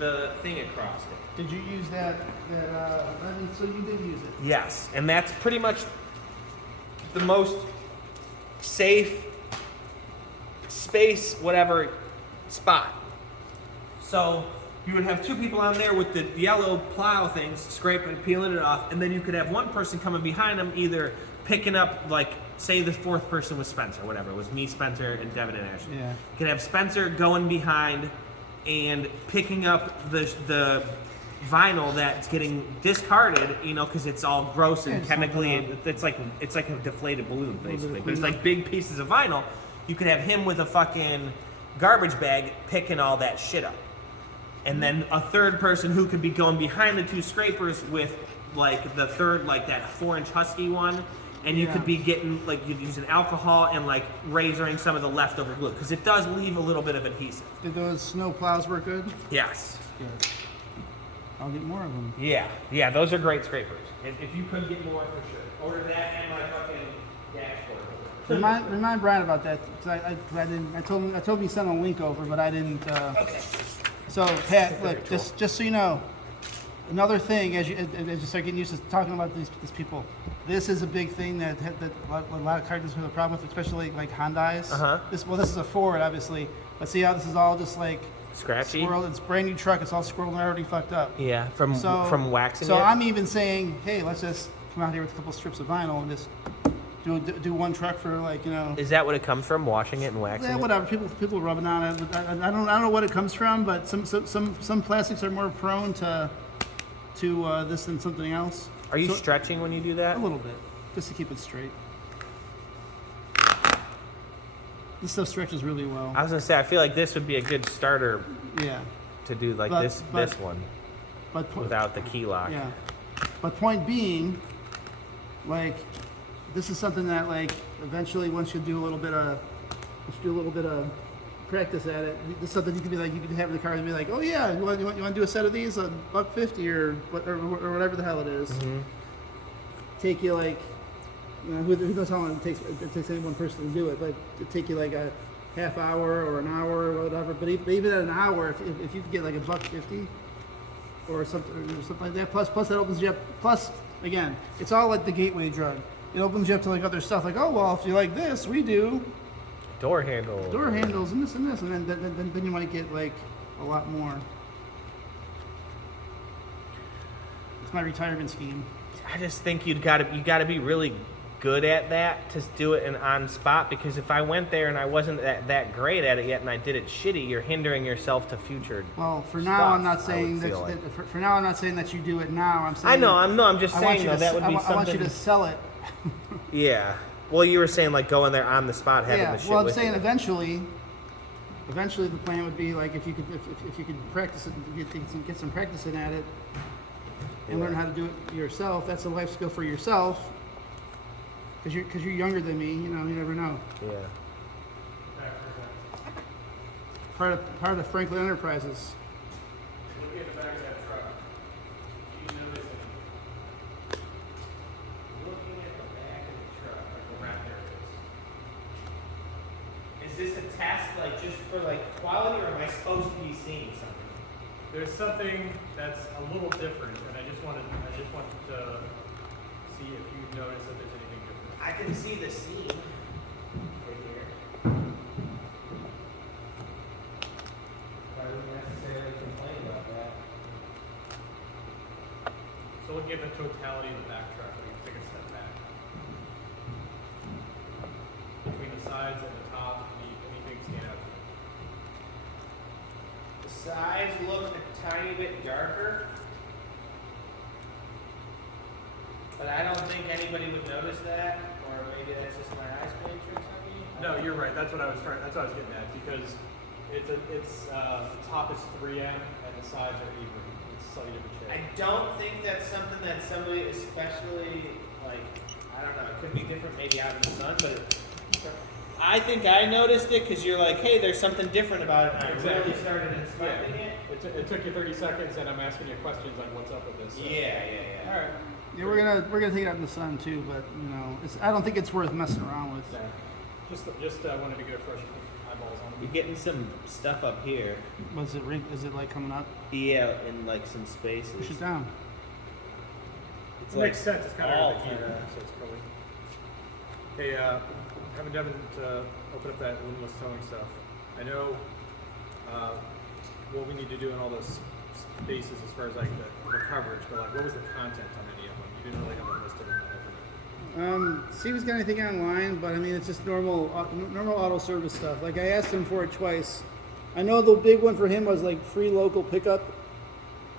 the thing across it. Did you use that? So you did use it. Yes, and that's pretty much the most safe space, whatever spot. So you would have two people on there with the yellow plow things, scraping, peeling it off, and then you could have one person coming behind them, either picking up, like, say the fourth person was Spencer, whatever. It was me, Spencer, and Devin and Ashley. Yeah. You could have Spencer going behind and picking up the vinyl that's getting discarded, you know, because it's all gross and chemically. It's like a deflated balloon, basically. But it's like big pieces of vinyl. You could have him with a fucking garbage bag picking all that shit up. And then a third person who could be going behind the two scrapers with, like, the third, like, that 4-inch Husky one. And you could be getting, like, you'd using alcohol and, like, razoring some of the leftover glue. Because it does leave a little bit of adhesive. Did those snow plows work good? Yes. Good. I'll get more of them. Yeah, those are great scrapers. If you could get more, for sure. Order that and my fucking dashboard. Remind Brian about that. Cause I didn't. I told him he sent a link over, but I didn't. Okay. So Pat, look, just so you know, another thing as you start getting used to talking about these people, this is a big thing that a lot of car dealers have a problem with, especially like Hyundais. This is a Ford, obviously, but see how this is all just like scratchy. Squirreled. It's a brand new truck. It's all squirreled and already fucked up. Yeah, from waxing. So it. I'm even saying, hey, let's just come out here with a couple strips of vinyl and just do one truck for, like, you know. Is that what it comes from? Washing it and waxing? Yeah, whatever. People rubbing on it. I don't know what it comes from, but some plastics are more prone to this than something else. Are you stretching when you do that? A little bit, just to keep it straight. This stuff stretches really well. I was gonna say, I feel like this would be a good starter. Yeah. To do like this one, but without the key lock. Yeah. But point being, like, this is something that, like, eventually once you do a little bit of practice at it, this is something you can be like, you can have in the car and be like, oh yeah, you want to do a set of these, $150 or whatever the hell it is. Mm-hmm. Take you, like, you know, who knows how long it takes any one person to do it, but it take you like a half hour or an hour or whatever. But even at an hour, if you could get like $150 or something like that, plus that opens you up. Plus, again, it's all like the gateway drug. It opens you up to like other stuff. Like, oh well, if you like this, we do door handles and this, and then you might get like a lot more. It's my retirement scheme. I just think you gotta be really good at that to do it on spot, because if I went there and I wasn't that great at it yet and I did it shitty, you're hindering yourself to future. Well, for now, I'm not saying for now, I'm not saying that you do it now. I'm saying. I'm just saying though, that would be something. I want you to sell it. Yeah. Well, you were saying like going there on the spot, having the shit. Well, I'm with saying you. eventually the plan would be like if you could practice it, get some practice in at it, and learn how to do it yourself. That's a life skill for yourself. Because you're younger than me, you know, you never know. Yeah. Part of Franklin Enterprises. Look at the back of that truck. Do you notice anything? Looking at the back of the truck, Like the wrap there is this a test, like just for like quality, or am I supposed to be seeing something? There's something that's a little different, and I just want to see if you notice that there's anything different. I can see the seam right here. I wouldn't necessarily complain about that. So looking at the totality of the back truck, we can take a step back. Between the sides and the top, anything stand out to you? The sides look a tiny bit darker, but I don't think anybody would notice that, or maybe that's just my eyes playing tricks on me. No, you're right. That's what I was getting at, because the top is 3M and the sides are even. It's slightly different shape. I don't think that's something that somebody, especially, like, I don't know, it could be different maybe out in the sun, but I think I noticed it because you're like, hey, there's something different about it, and I really started inspecting it. It took you 30 seconds, and I'm asking you questions on what's up with this. So. Yeah. All right. Yeah, we're gonna take it out in the sun too, but I don't think it's worth messing around with. Yeah. Just wanted to get a fresh eyeballs on it. You're getting some stuff up here. Was it ring? Is it like coming up? Yeah, in like some spaces. Push it down. It's It makes sense. It's kind all of early, here. so it's probably. Hey, having Devin to open up that windless towing stuff. I know what we need to do in all those spaces as far as like the coverage, but like what was the content on any of them? You didn't really have a list of them. See if he's got anything online, but I mean it's just normal auto service stuff. Like I asked him for it twice. I know the big one for him was like free local pickup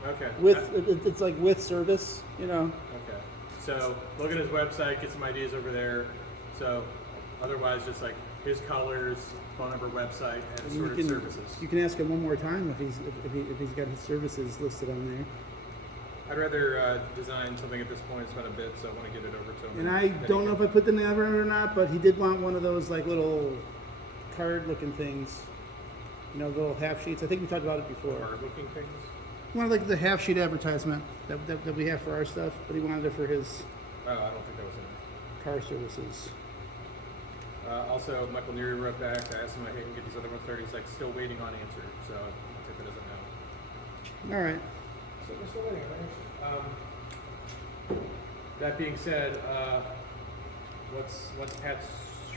Okay. it's like with service, you know. Okay. So look at his website, get some ideas over there. So otherwise, just like his colors, phone number, website, and sort of services. You can ask him one more time if he's got his services listed on there. I'd rather design something at this point. It's been a bit, so I want to get it over to him. And I don't know if I put the name in or not, but he did want one of those like little card-looking things. You know, the little half sheets. I think we talked about it before. Card-looking things. One of like the half sheet advertisement that we have for our stuff, but he wanted it for his Oh, I don't think that was in there. car services. Also, Michael Neary wrote back. I asked him if I can get these other 130s. He's like still waiting on answer, so I'll take that as a no. All right. So we're still waiting on answer. That being said, what's Pat's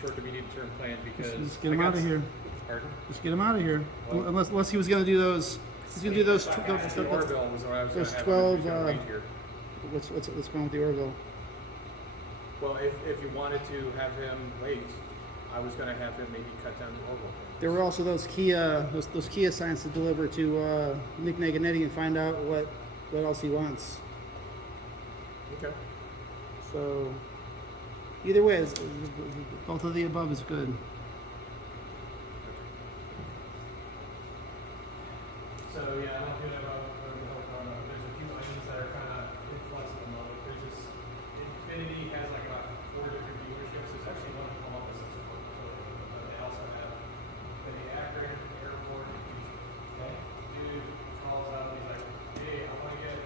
short to medium term plan? Because Just get him out of here. Pardon? Just get him out of here. Well- Unless he was going to do those. He's going to do those. The Orville was what I was going those to have. 12, He's gonna wait here. What's going with the Orville? Well, if you wanted to have him wait, I was going to have him maybe cut down the Orville. There were also those Kia signs to deliver to Nick Naganetti and find out what else he wants. Okay. So either way, both of the above is good. So yeah, I don't feel about there's a few items that are kind of in flux at the moment. There's this Infinity has like about 4 different dealerships. There's actually one in Columbus that's a portfolio, but they also have the Akron Airport in Houston. Okay. Dude calls out, he's like, hey, I want to get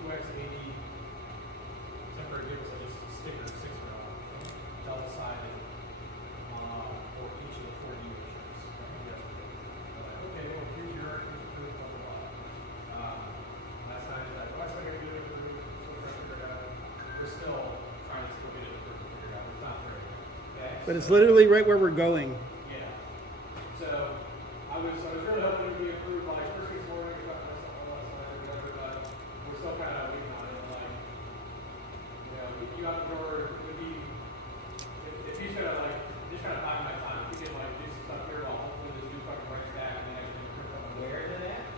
QX80 temporary vehicles that just stickers 6 double sided for each of the 4 dealerships. Yes. I'm like, okay, well here's your proof, blah blah blah. Last time he's like, oh, I still gotta do it, still trying to figure it out. We're still trying to still get it approved and figure it out. It's not great. Okay. But it's literally right where we're going. Yeah. So I was really hoping it would be approved like first thing morning, if I messed up all that stuff or whatever, but we're still kind of waiting on it. Like, you know, if you out the door, it would be if he's gonna like just trying to buy my time. If he can like do some stuff here, while hopefully this dude fucking breaks back and then I can print up. Where is it at?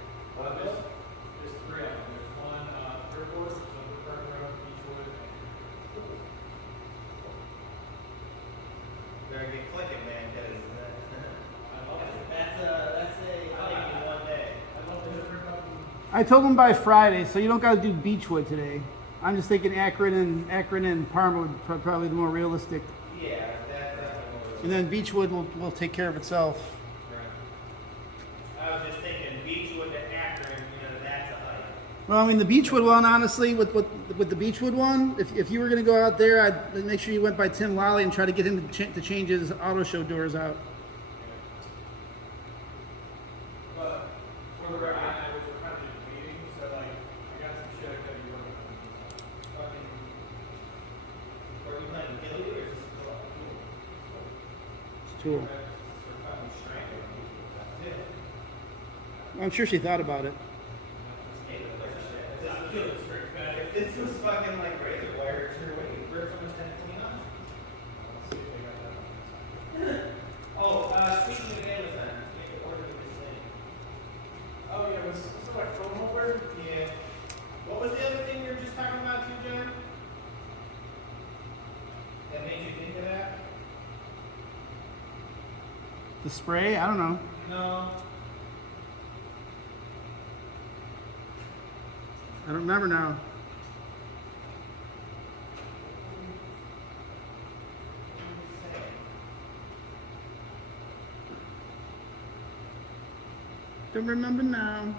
There's 3 of them. There's one airport, another Park Road, Beechwood, and Better get clicking, man, because that's a hike in one day. I'd love to print up and I told him by Friday, so you don't got to do Beechwood today. I'm just thinking Akron and Parma would probably the more realistic. Yeah, that's And then Beechwood will take care of itself. I was just thinking Beechwood to Akron, that's a hike. Well, I mean the Beechwood one, honestly, with the Beechwood one, if you were going to go out there, I'd make sure you went by Tim Lally and try to get him to change his auto show doors out. But for the record, I was kind of just meeting, so like I got some shit I gotta be working on. Are we playing Gilly or is this cool? It's cool. I'm sure she thought about it. If this was fucking like razor wire, sure way, where's someone's 1029? Oh, speaking of Amazon, you can order this thing. Oh yeah, was this my phone holder? Yeah. What was the other thing you were just talking about too, John? That made you think of that? The spray, I don't know. No. I don't remember now. Don't remember now.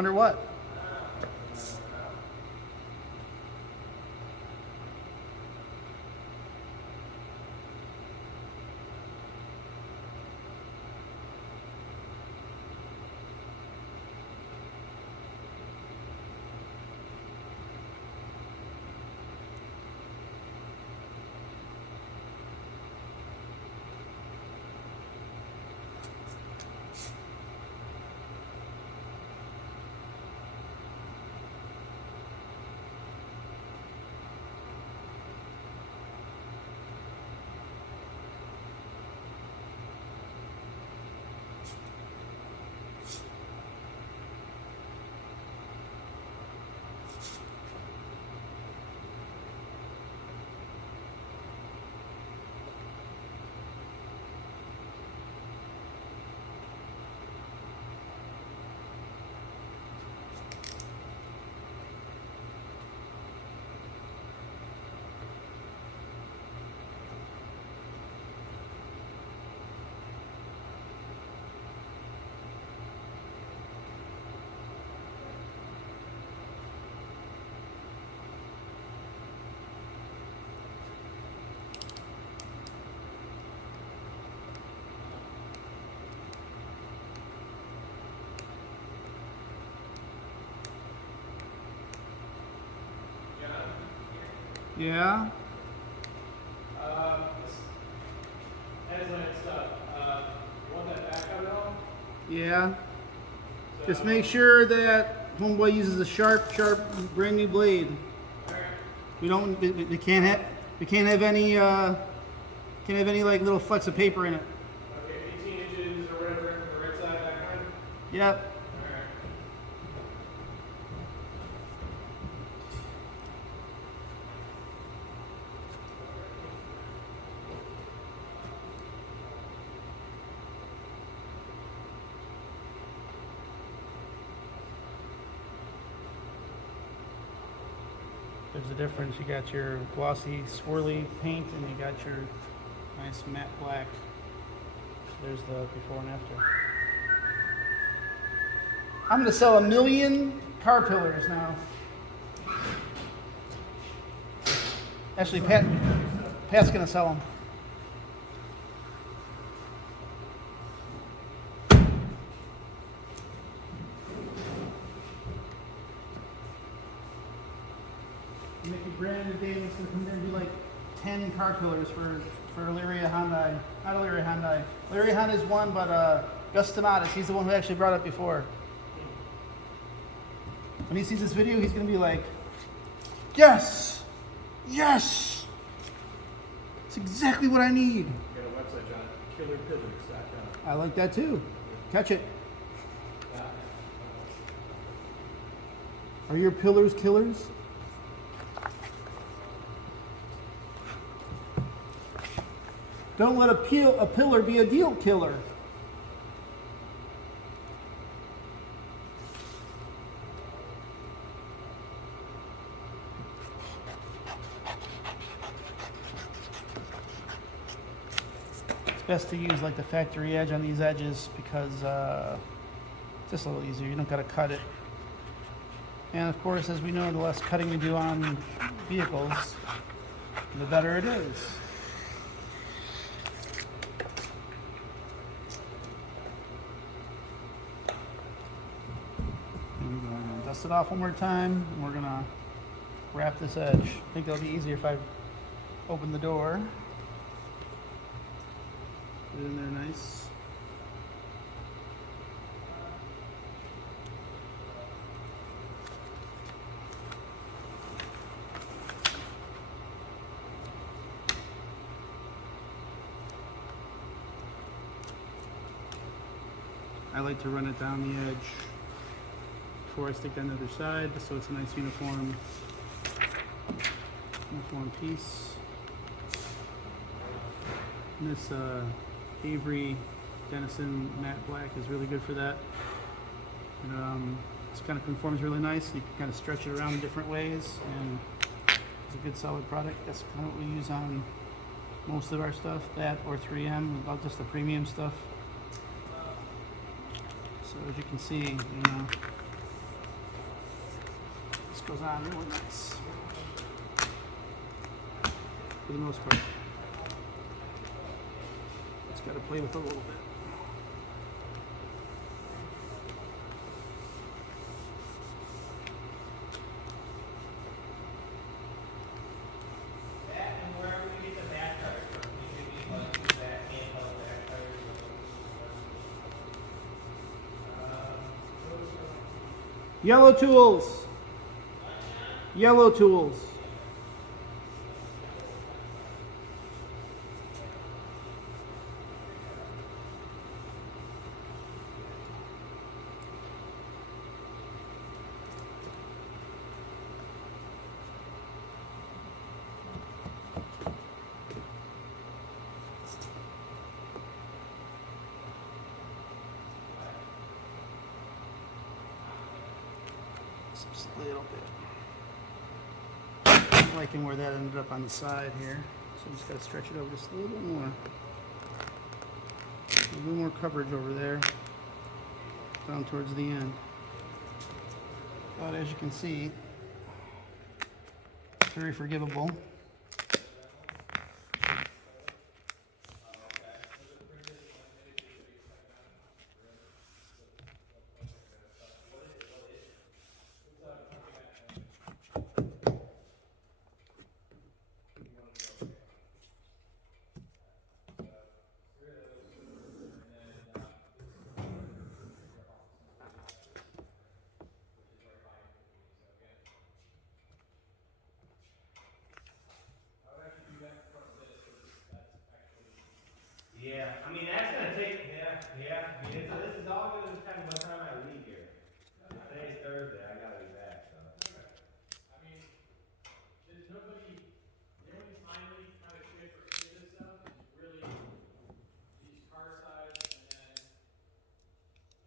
wonder what. Yeah. Headlamp stuff. You want that back out at all? Yeah. Just make sure that homeboy uses a sharp, brand new blade. We don't. We can't have. We can't have any. Can't have any like little flecks of paper in it. Okay, 18 inches or whatever from the right side backhand. Yep. Alright. There's a difference. You got your glossy, swirly paint, and you got your nice matte black. There's the before and after. I'm gonna sell 1 million car pillars now. Actually, Pat's gonna sell them. Mickey Brandon Davis gonna come in and do like 10 car pillars for Illyria Hyundai. Not Illyria Hyundai. Illyria Hyundai's one, but Gus Tomatis, he's the one who actually brought it before. When he sees this video, he's gonna be like, yes! Yes! It's exactly what I need. You got a website, John. KillerPillars.com. I like that too. Catch it. Are your pillars killers? Don't let a pillar be a deal killer. It's best to use like the factory edge on these edges because it's just a little easier. You don't got to cut it. And of course, as we know, the less cutting we do on vehicles, the better it is. Dust it off one more time, and we're gonna wrap this edge. I think it'll be easier if I open the door. Put it in there nice. I like to run it down the edge before I stick down the other side, just so it's a nice uniform piece. And this Avery Denison matte black is really good for that. And, this kind of conforms really nice. You can kind of stretch it around in different ways, and it's a good solid product. That's kind of what we use on most of our stuff, that or 3M, about just the premium stuff. So as you can see, goes on really nice. For the most part. Just got to play with it a little bit. That and wherever we get the back tires from, we could be like that handheld back tires. Yellow tools. Yellow tools. Just a little bit. I'm liking where that ended up on the side here. So just got to stretch it over just a little bit more. A little bit more coverage over there. Down towards the end. But as you can see, it's very forgivable. Yeah, I mean, that's gonna take, I mean, this is all gonna depend what time I leave here. Today's Thursday, I gotta be back, so. I mean, there's nobody, the only timely kind of shit for any of this stuff is really these car sides and then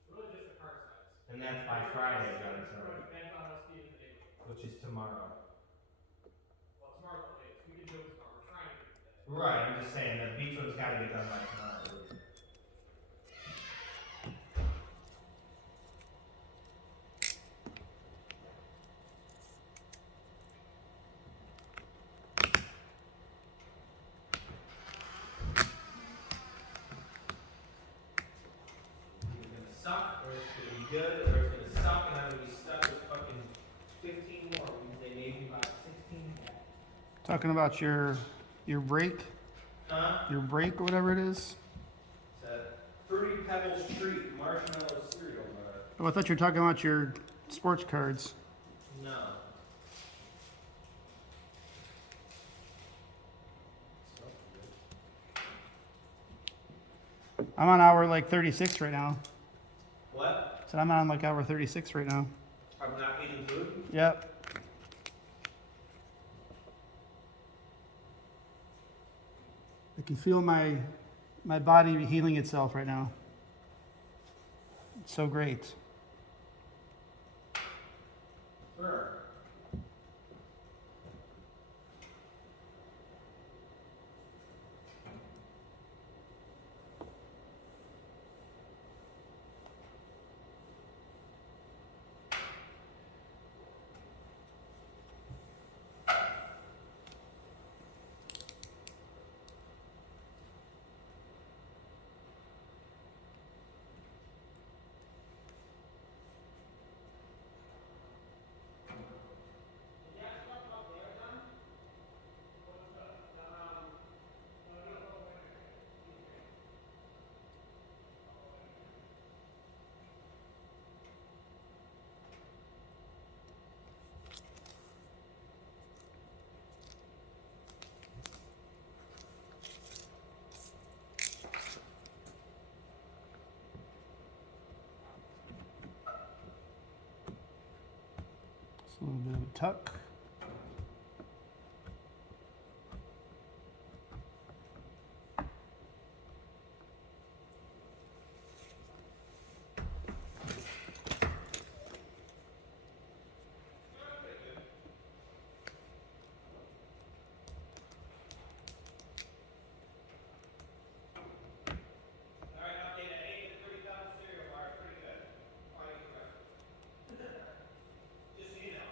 really just the car sides. And that's by Friday, John, Pretty so, much depends on us being in the neighborhood. which is tomorrow. Well, tomorrow's the latest. We can do it tomorrow. We're trying to do it today. Right, I'm just saying, the beach one's gotta get done by tomorrow. It's gonna suck, or it's gonna be good, or it's gonna suck, and I'm gonna be stuck with fucking 15 more, means they made me buy 16 back. Talking about your brake, Huh? your brake or whatever it is. It's a Fruity Pebbles Street Marshmallow Cereal Bar. Oh, I thought you were talking about your sports cards. No. I'm on hour like 36 right now. What? So I'm on like hour 36 right now. I'm not eating food? Yep. I can feel my body healing itself right now. It's so great. Sure. Just a little bit of a tuck. Alright, update, I ate the 30,000 cereal bar, it's pretty good. Quite impressive. Just so you know.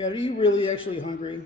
Pat, are you really actually hungry?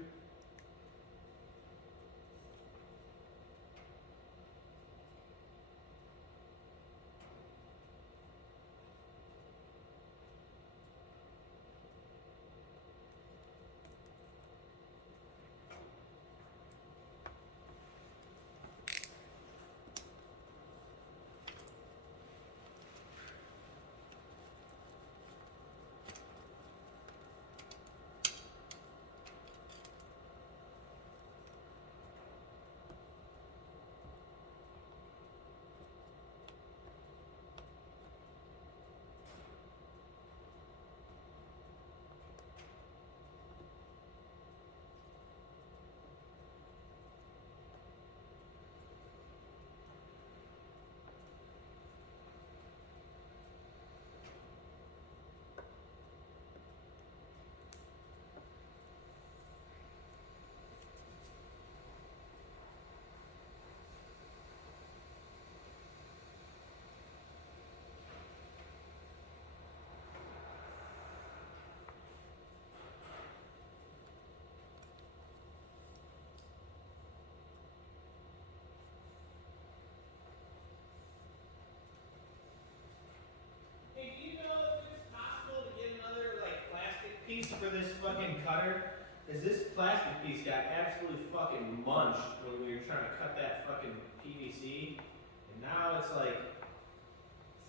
Hey, do you know if it's possible to get another like plastic piece for this fucking cutter? Cause this plastic piece got absolutely fucking munched when we were trying to cut that fucking PVC, and now it's like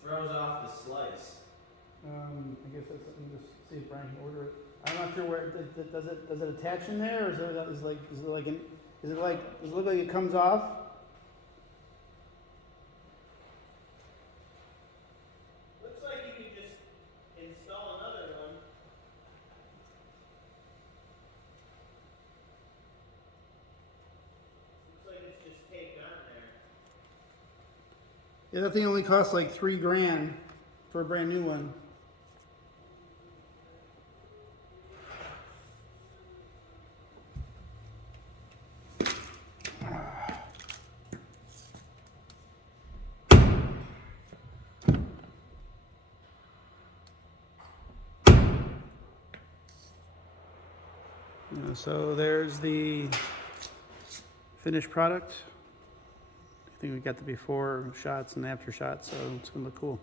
throws off the slice. I guess that's something to see if Brian can order it. I'm not sure where does it attach in there, or is it like does it look like it comes off? Looks like you can just install another one. Looks like it's just taped on there. Yeah, that thing only costs like $3,000 for a brand new one. So there's the finished product. I think we got the before shots and after shots, so it's gonna look cool.